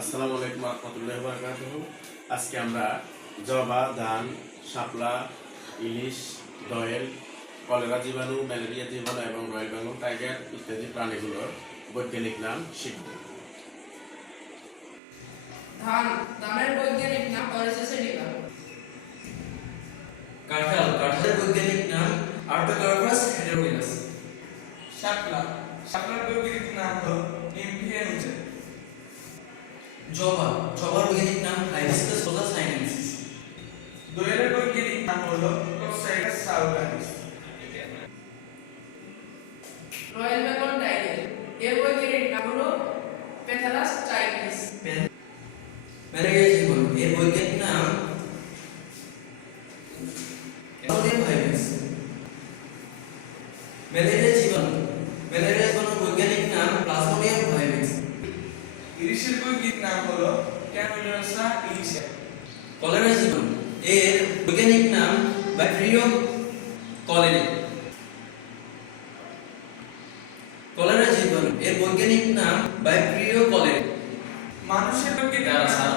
আসসালামু আলাইকুম রহমতুল্লাহি ওয়া বারাকাতুহু। আজকে আমরা জবা, ধান, শাপলা, ইলিশ, দোয়েল, কলেরা জীবাণু, ম্যালেরিয়া জীবাণু এবং রয়েল বেঙ্গল টাইগার ইত্যাদি প্রাণীগুলোর বৈজ্ঞানিক নাম শিখব। ধানের বৈজ্ঞানিক নাম অরেসেসেডিকা। কাঁঠালের বৈজ্ঞানিক নাম আর্টোকার্পাস হেটেরোগেনাস। শাপলার বৈজ্ঞানিক নাম হলো নিম্ফিয়া নুচে। জবার বৈজ্ঞানিক নাম হাইবিস্কাস রোজা সাইনেনসিস। দোয়েলের বৈজ্ঞানিক নাম হলো কপসাইকাস সাউটানিস। রয়্যাল বেঙ্গল টাইগার এর বৈজ্ঞানিক নাম হলো প্যান্থারাস টাইগ্রিস। ম্যালেরিয়া জীবাণু এর বৈজ্ঞানিক নাম প্লাজমোডিয়াম ভাইরাস। ম্যালেরিয়া জীবাণুর বৈজ্ঞানিক নাম প্লাজমোডিয়াম ভাইরাস। ইলিশের বৈজ্ঞানিক নাম হলো ক্যামিলোসা ইলিশা। কলেরা জীবাণু এর বৈজ্ঞানিক নাম ব্যাকটেরিয়াম কলেরা। কলেরা জীবাণু এর বৈজ্ঞানিক নাম ব্যাকটেরিয়া কলেরা। মানুষের বৈজ্ঞানিক নাম